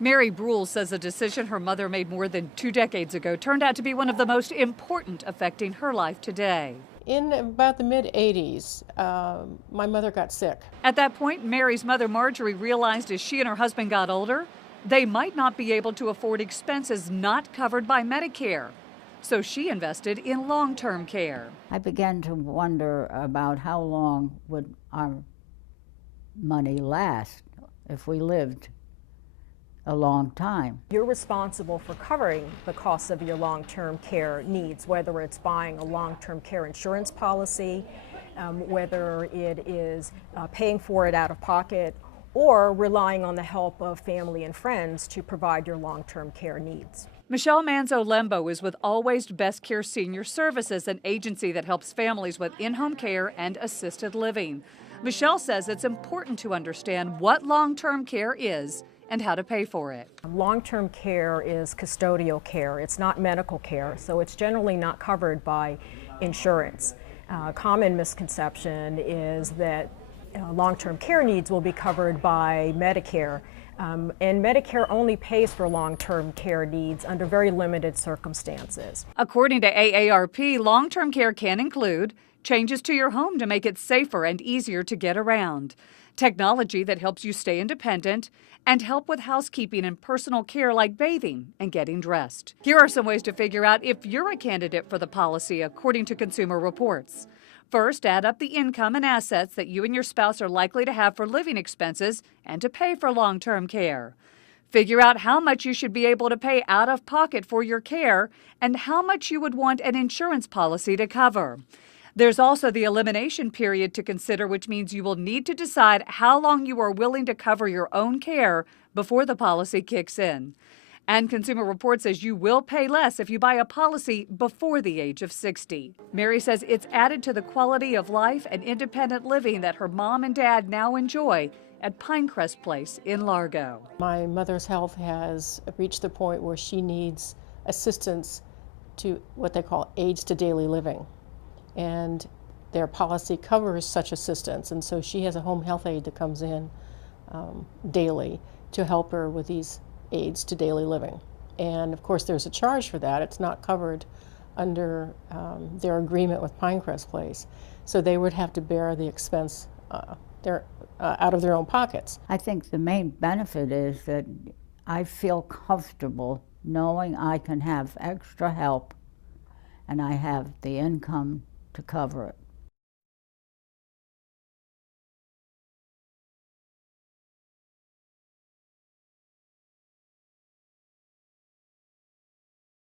Mary Brule says a decision her mother made more than 2 decades ago turned out to be one of the most important affecting her life today. In about the mid-'80s, my mother got sick. At that point, Mary's mother, Marjorie, realized as she and her husband got older, they might not be able to afford expenses not covered by Medicare. So she invested in long-term care. I began to wonder about how long would our money last if we lived a long time. You're responsible for covering the costs of your long-term care needs, whether it's buying a long-term care insurance policy, whether it is paying for it out of pocket, or relying on the help of family and friends to provide your long-term care needs. Michele Manzo-Lembo is with Always Best Care Senior Services, an agency that helps families with in-home care and assisted living. Michele says it's important to understand what long-term care is and how to pay for it. Long-term care is custodial care. It's not medical care, so it's generally not covered by insurance. Common misconception is that long-term care needs will be covered by Medicare. And Medicare only pays for long-term care needs under very limited circumstances. According to AARP, long-term care can include changes to your home to make it safer and easier to get around, technology that helps you stay independent, and help with housekeeping and personal care like bathing and getting dressed. Here are some ways to figure out if you're a candidate for the policy according to Consumer Reports. First, add up the income and assets that you and your spouse are likely to have for living expenses and to pay for long-term care. Figure out how much you should be able to pay out of pocket for your care and how much you would want an insurance policy to cover. There's also the elimination period to consider, which means you will need to decide how long you are willing to cover your own care before the policy kicks in. And Consumer Reports says you will pay less if you buy a policy before the age of 60. Mary says it's added to the quality of life and independent living that her mom and dad now enjoy at Pinecrest Place in Largo. My mother's health has reached the point where she needs assistance to what they call aids to daily living. And their policy covers such assistance, and so she has a home health aide that comes in daily to help her with these aids to daily living. And of course there's a charge for that. It's not covered under their agreement with Pinecrest Place, so they would have to bear the expense out of their own pockets. I think the main benefit is that I feel comfortable knowing I can have extra help and I have the income to cover it.